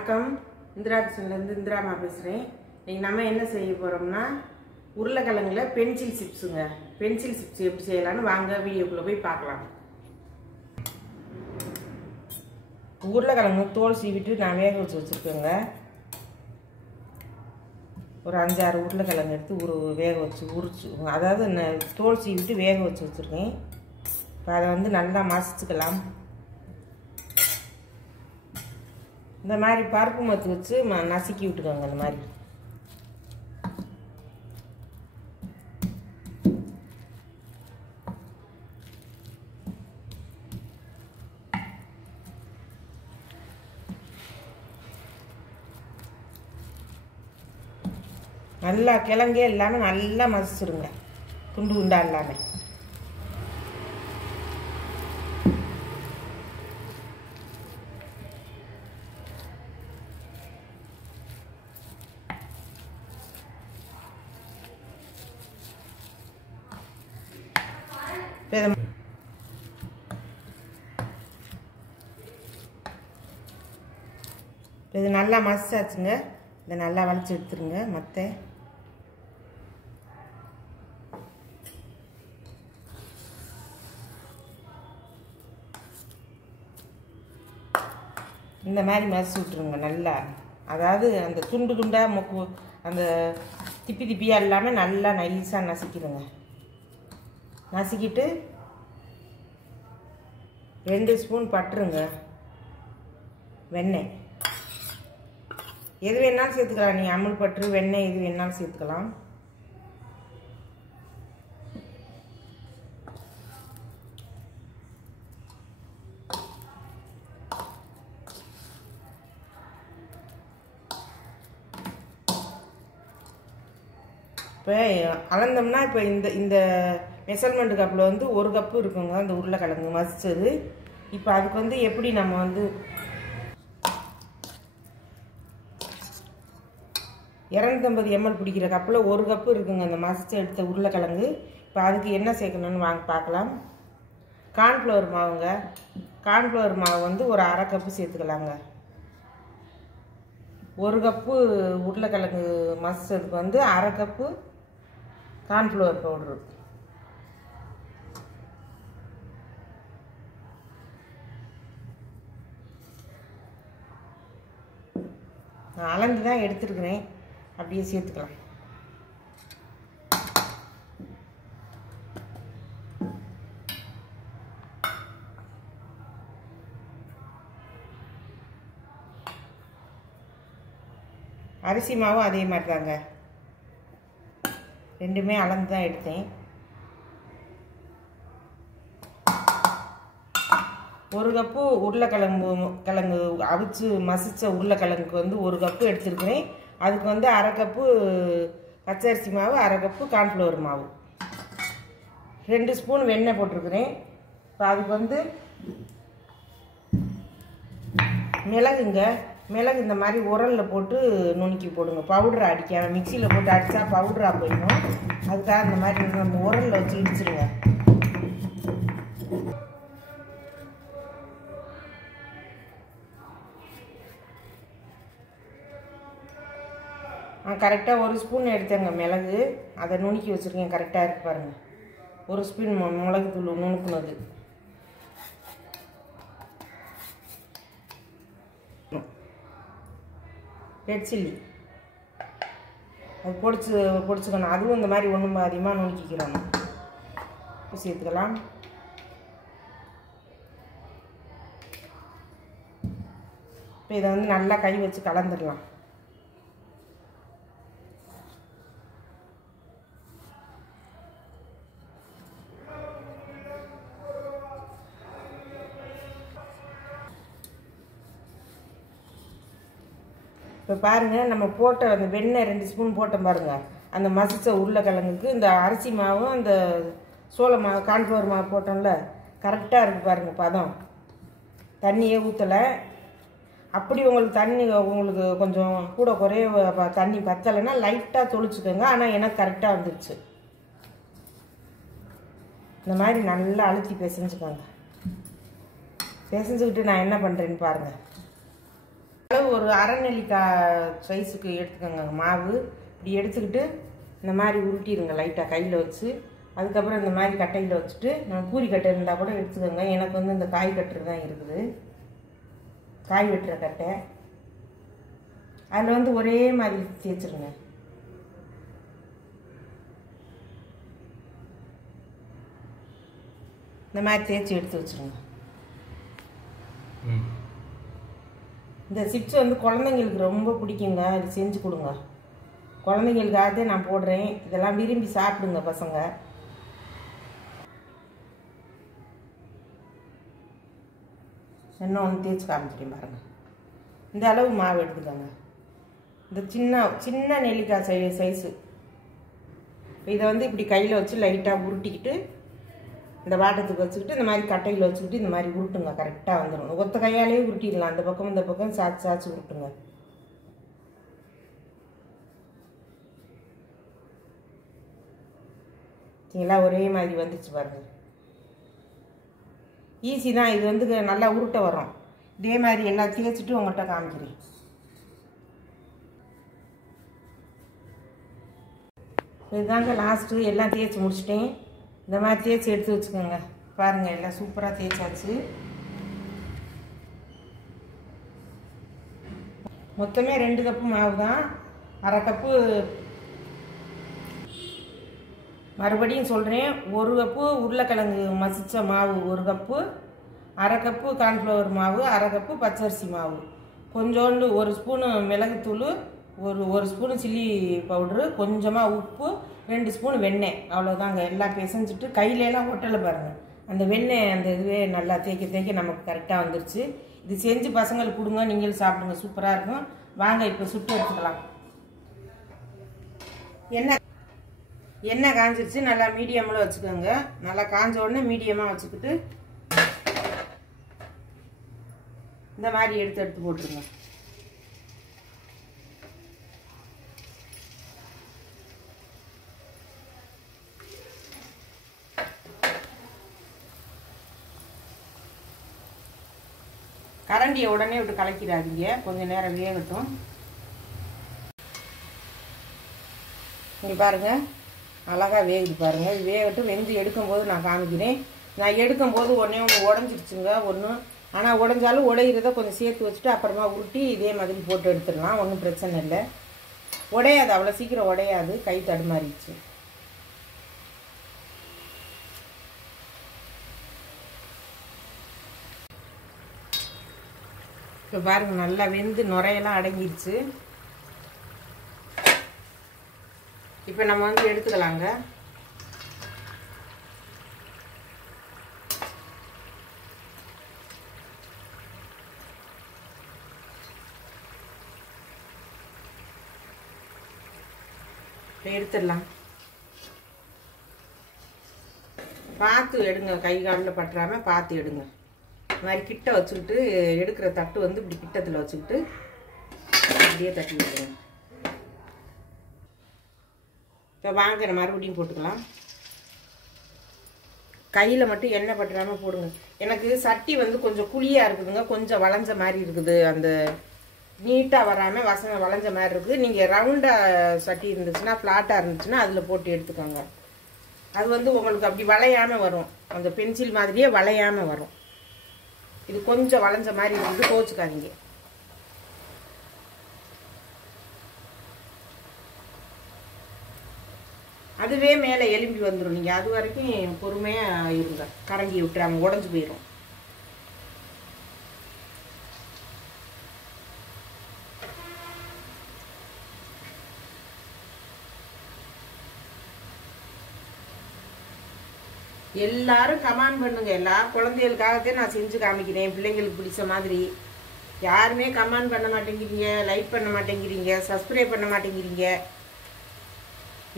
வணக்கம். இந்திரா கிச்சன்லேருந்து இந்திராமா பேசுகிறேன். இன்னைக்கு நம்ம என்ன செய்ய போகிறோம்னா உருளைக்கிழங்குல பென்சில் சிப்ஸுங்க. பென்சில் சிப்ஸ் எப்படி செய்யலான்னு வாங்க வீடியோக்குள்ளே போய் பார்க்கலாம். உருளைக்கிழங்கு தோல் சீவிட்டு நான் வேக வச்சு வச்சுருக்கேங்க. ஒரு 5-6 உருளைக்கிழங்கு எடுத்து வேக வச்சு உரிச்சு, அதாவது தோல் சீவிட்டு வேக வச்சு வச்சுருக்கேன். இப்போ அதை நல்லா மசிச்சுக்கலாம். இந்த மாதிரி பருப்பு மத்து வச்சு நசுக்கி விட்டுக்கோங்க. இந்த மாதிரி நல்லா கிழங்கே இல்லாமல் நல்லா மசிச்சிடுங்க. துண்டு துண்டா இல்லாமல். இது நல்லா மசிச்சாச்சுங்க. இதை நல்லா வளைச்சி எடுத்துருங்க. மற்ற இந்த மாதிரி மசிச்சு விட்டுருங்க நல்லா. அதாவது அந்த துண்டு துண்டாக அந்த திப்பி திப்பியாக இல்லாமல் நல்லா நைஸாக நசுக்கிடுங்க. நசுக்கிட்டு 2 ஸ்பூன் பட்டுருங்க. வெண்ணெய் எது வேணாலும் சேர்த்துக்கலாம். நீங்கள் அமுல் பட்டு வெண்ணெய் எது வேணாலும் சேர்த்துக்கலாம். இப்போ அளந்தோம்னா இப்போ இந்த மெஷர்மெண்ட் கப்பில் 1 கப்பு இருக்குங்க அந்த உருளைக்கிழங்கு மசிச்சது. இப்போ அதுக்கு எப்படி நம்ம 250 ml பிடிக்கிற கப்பில் 1 கப்பு இருக்குங்க அந்த மசிச்சு எடுத்த உருளைக்கிழங்கு. இப்போ அதுக்கு என்ன சேர்க்கணும்னு வாங்க பார்க்கலாம். கார்ன்ஃப்ளவர் மாவுங்க. கார்ன்ஃப்ளவர் மாவு ஒரு 1/2 கப்பு சேர்த்துக்கலாங்க. 1 கப்பு உருளைக்கிழங்கு மசிச்சதுக்கு 1/2 கப்பு கார்ன்ஃப்ளவர் பவுட்ரு. நான் அளந்து தான் எடுத்துருக்கிறேன். அப்படியே சேர்த்துக்கலாம். அரிசி மாவும் அதே மாதிரி தாங்க. ரெண்டுமே அளந்து தான் எடுத்தேன். 1 கப்பு உருளைக்கிழங்கு அவிச்சு மசிச்ச உருளைக்கிழங்குக்கு 1 கப்பு எடுத்துருக்கிறேன். அதுக்கு 1/2 கப்பு பச்சரிசி மாவு, 1/2 கப்பு கார்ன்ஃப்ளவர் மாவு, 2 ஸ்பூன் வெண்ணெய் போட்டிருக்கிறேன். இப்போ அதுக்கு மிளகுங்க. மிளகு இந்த மாதிரி உரலில் போட்டு நுணுக்கி போடுங்க. பவுடரை அடிக்காம மிக்சியில் போட்டு அடித்தா பவுடராக போயிடும். அதுக்காக இந்த மாதிரி நம்ம உரலில் வச்சு இடிச்சிடுங்க. கரெக்டாக 1 ஸ்பூன் எடுத்தேங்க மிளகு. அதை நுணுக்கி வச்சுருக்கேன். கரெக்டாக இருக்கு பாருங்கள். 1 ஸ்பூன் மிளகு தூள் நுணுக்குனது. ரெட் சில்லி அது பொடிச்சுக்கணும். அதுவும் இந்த மாதிரி ஒன்றும் அதிகமாக நுணுக்கிக்கிறோம். சேர்த்துக்கலாம். இப்போ இதை நல்லா கை வச்சு கலந்துடலாம். இப்போ பாருங்கள், நம்ம போட்ட அந்த வெண்ணெய் 2 ஸ்பூன் போட்டோம் பாருங்கள். அந்த மசிச்ச உருளைக்கிழங்குக்கு இந்த அரிசி மாவும் அந்த சோள மாவு கார்ன்ஃப்ளவர் மாவு போட்டோம்ல, கரெக்டாக இருக்குது பாருங்கள் பதம். தண்ணியே ஊற்றலை. அப்படி உங்களுக்கு கொஞ்சம் கூட குறைய தண்ணி பத்தலைன்னா லைட்டாக தொளிச்சுக்கோங்க. ஆனால் எனக்கு கரெக்டாக வந்துடுச்சு. இந்த மாதிரி நல்லா அழுத்தி பிசைஞ்சுக்கோங்க. பிசைஞ்சுக்கிட்டு நான் என்ன பண்ணுறேன்னு பாருங்கள். அளவு ஒரு அரை நெல்லிக்காய் சைஸுக்கு எடுத்துக்கோங்க மாவு. இப்படி எடுத்துக்கிட்டு இந்த மாதிரி உருட்டிடுங்க லைட்டாக கையில் வச்சு. அதுக்கப்புறம் இந்த மாதிரி கட்டையில் வச்சுட்டு நம்ம பூரி கட்டை இருந்தால் கூட எடுத்துக்கோங்க. எனக்கு வந்து இந்த காய் கட்டுறது தான் இருக்குது, காய் வெட்டுற கட்டை. அதில் வந்து ஒரே மாதிரி தேய்ச்சிருங்க. இந்த மாதிரி தேய்ச்சி எடுத்து வச்சுருங்க. இந்த சிப்ஸ் வந்து குழந்தைங்களுக்கு ரொம்ப பிடிக்குங்க, இது செஞ்சு கொடுங்க. குழந்தைங்களுக்காகவே நான் போடுறேன். இதெல்லாம் விரும்பி சாப்பிடுங்க பசங்க. இன்னொன்று தேய்ச்சி காமிச்சிட்டேன் பாருங்கள். இந்த அளவு மாவு எடுத்துக்கோங்க. இந்த சின்ன சின்ன நெல்லிக்காய் சைஸு. இதை வந்து இப்படி கையில் வச்சு லைட்டாக உருட்டிக்கிட்டு இந்த வாட்டத்துக்கு வச்சுக்கிட்டு இந்த மாதிரி கட்டையில் வச்சுக்கிட்டு இந்த மாதிரி உருட்டுங்க. கரெக்டாக வந்துடும். ஒத்த கையாலேயே உருட்டிடலாம். அந்த பக்கம் இந்த பக்கம் சாய்ச்சி சாய்ச்சி உருட்டுங்க. சரிங்களா? ஒரே மாதிரி வந்துச்சு பாருங்கள். ஈஸி தான் இது. வந்து நல்லா உருட்ட வரும். இதே மாதிரி எல்லாம் தேய்ச்சிட்டு உங்கள்கிட்ட காமிக்கிறேன். இதுதாங்க லாஸ்ட்டு. எல்லாம் தேய்ச்சி முடிச்சிட்டேன். இந்த மாதிரி தேய்ச்சி எடுத்து வச்சுக்கோங்க. பாருங்கள், எல்லாம் சூப்பராக தேய்ச்சாச்சு. மொத்தமே 2 கப்பு மாவு தான். அரை கப்பு, மறுபடியும் சொல்கிறேன், 1 கப்பு உருளைக்கிழங்கு மசித்த மாவு 1 கப்பு, அரை கப்பு கார்ன்ஃப்ளவர் மாவு, அரை கப்பு பச்சரிசி மாவு, கொஞ்சோண்டு 1 ஸ்பூனு மிளகுத்தூள், ஒரு ஸ்பூனு சில்லி பவுட்ரு, கொஞ்சமாக உப்பு, 2 ஸ்பூன் வெண்ணெய். அவ்வளோதாங்க. எல்லாம் பிசைஞ்சிட்டு கையிலலாம் ஒட்டலை பாருங்கள். அந்த வெண்ணெய் அந்த இதுவே நல்லா தேய்க்க நமக்கு கரெக்டாக வந்துருச்சு. இது செஞ்சு பசங்களுக்கு கொடுங்க, நீங்களும் சாப்பிடுங்க. சூப்பராக இருக்கும். வாங்க இப்போ சுட்டு எடுத்துக்கலாம். எண்ணெய் காஞ்சிருச்சு. நல்லா மீடியமில் வச்சுக்கோங்க. நல்லா காஞ்ச உடனே மீடியமாக வச்சுக்கிட்டு இந்த மாதிரி எடுத்து போட்டுருங்க. கரண்டியை உடனே விட்டு கலக்கிடாதீங்க, கொஞ்சம் நேரம் வேகட்டும். இங்கே பாருங்கள், அழகாக வேகுது பாருங்கள். இது வேகட்டும். வெந்து எடுக்கும்போது நான் காமிக்கிறேன். நான் எடுக்கும்போது ஒன்று உடஞ்சிருச்சுங்க ஒன்று. ஆனால் உடஞ்சாலும் உடையிறத கொஞ்சம் சேர்த்து வச்சுட்டு அப்புறமா உருட்டி இதே மாதிரி போட்டு எடுத்துடலாம். ஒன்றும் பிரச்சனை இல்லை. உடையாது, அவ்வளோ சீக்கிரம் உடையாது. கை தடுமாறிடுச்சு. இப்போ பாருங்கள், நல்லா வெந்து நுரையெல்லாம் அடங்கிடுச்சு. இப்போ நம்ம வந்து எடுத்துக்கலாங்க. இப்போ எடுத்துடலாம். பார்த்து எடுங்க, கை காலில் பற்றாமல் பார்த்து எடுங்க. இந்த மாதிரி கிட்ட வச்சுக்கிட்டு எடுக்கிற தட்டு வந்து இப்படி கிட்டத்தில் வச்சுக்கிட்டு அப்படியே தட்டி விடுங்க. இப்போ வாங்க மறுபடியும் போட்டுக்கலாம். கையில் மட்டும் எண்ணெய் பற்றாமல் போடுங்க. எனக்கு சட்டி வந்து கொஞ்சம் குழியாக இருக்குதுங்க, கொஞ்சம் வளைஞ்ச மாதிரி இருக்குது. அந்த நீட்டாக வராமல் வளைஞ்ச மாதிரி இருக்குது. நீங்கள் ரவுண்டாக சட்டி இருந்துச்சுன்னா, ஃப்ளாட்டாக இருந்துச்சுன்னா அதில் போட்டு எடுத்துக்கோங்க. அது வந்து உங்களுக்கு அப்படி வளையாமல் வரும். அந்த பென்சில் மாதிரியே வளையாமல் வரும். இது கொஞ்சம் வளைஞ்ச மாதிரி இருக்குது, கோச்சுக்காதீங்க. அதுவே மேலே எலும்பி வந்துடும். நீங்கள் அது வரைக்கும் பொறுமையாக இருங்க. கரண்டி விட்டுறாங்க, உடஞ்சி போயிடும். எல்லாரும் கமெண்ட் பண்ணுங்க. எல்லா குழந்தைகளுக்காகவே நான் செஞ்சு காமிக்கிறேன், பிள்ளைங்களுக்கு பிடிச்ச மாதிரி. யாருமே கமெண்ட் பண்ண மாட்டேங்கிறீங்க, லைக் பண்ண மாட்டேங்கிறீங்க, சப்ஸ்கிரைப் பண்ண மாட்டேங்கிறீங்க.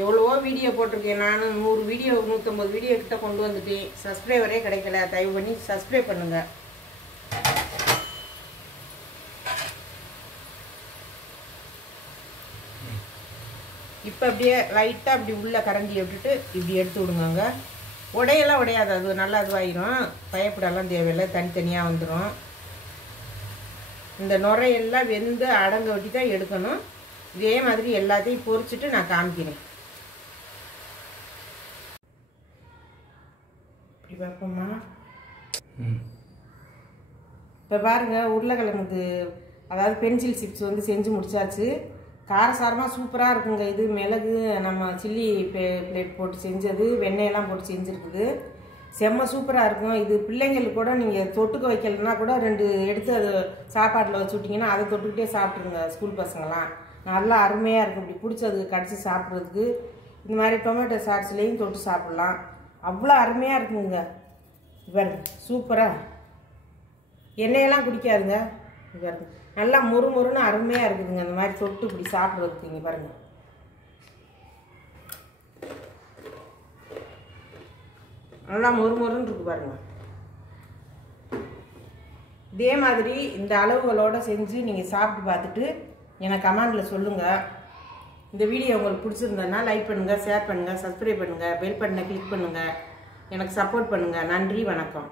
எவ்வளவோ வீடியோ போட்டிருக்கேன் நான். 100 வீடியோ 150 வீடியோ கிட்ட கொண்டு வந்துட்டேன். சப்ஸ்கிரைபரே கிடைக்கல. தயவு பண்ணி சப்ஸ்கிரைப் பண்ணுங்க. இப்போ அப்படியே லைட்டாக அப்படி உள்ள கரண்டியை விட்டுட்டு இப்படி எடுத்து விடுங்க. உடையெல்லாம் உடையாது, அது நல்லா இதுவாயிரும். பயப்படலாம் தேவையில்லை, தனித்தனியாக வந்துடும். இந்த நுரையெல்லாம் வெந்து அடங்க வட்டி தான் எடுக்கணும். இதே மாதிரி எல்லாத்தையும் பொரிச்சிட்டு நான் காமிக்கிறேன். இப்படி பார்ப்போம்மா. இப்போ பாருங்கள், உருளைக்கிழங்கு அதாவது பென்சில் சிப்ஸ் வந்து செஞ்சு முடிச்சாச்சு. காரசாரமாக சூப்பராக இருக்குங்க. இது மிளகு நம்ம சில்லி பிளேட் போட்டு செஞ்சது, வெண்ணெயெல்லாம் போட்டு செஞ்சுருக்குது. செம்ம சூப்பராக இருக்கும். இது பிள்ளைங்களுக்கு கூட நீங்கள் தொட்டுக்க வைக்கலன்னா கூட 2 எடுத்து அது சாப்பாட்டில் வச்சு விட்டிங்கன்னா அதை தொட்டுக்கிட்டே சாப்பிட்ருங்க ஸ்கூல் பசங்களாம். நல்லா அருமையாக இருக்கும். இப்படி பிடிச்சதுக்கு கடிச்சு சாப்பிட்றதுக்கு இந்த மாதிரி டொமேட்டோ சாஸ்லேயும் தொட்டு சாப்பிட்லாம். அவ்வளோ அருமையாக இருக்குங்க. பாருங்க சூப்பராக, எண்ணெயெல்லாம் குடிக்காதுங்க. பாருங்க நல்லா மொறுமொறுன்னு அருமையாக இருக்குதுங்க. இந்த மாதிரி தொட்டு இப்படி சாப்பிட்றதுக்கு. இங்கே பாருங்கள், நல்லா மொறுமொறுன்னு இருக்கு பாருங்க. இதே மாதிரி இந்த அளவுகளோடு செஞ்சு நீங்கள் சாப்பிட்டு பார்த்துட்டு எனக்கு கமெண்டில் சொல்லுங்கள். இந்த வீடியோ உங்களுக்கு பிடிச்சிருந்ததுன்னா லைக் பண்ணுங்கள், ஷேர் பண்ணுங்கள், சப்ஸ்கிரைப் பண்ணுங்கள், பெல் பட்டனை கிளிக் பண்ணுங்கள். எனக்கு சப்போர்ட் பண்ணுங்கள். நன்றி, வணக்கம்.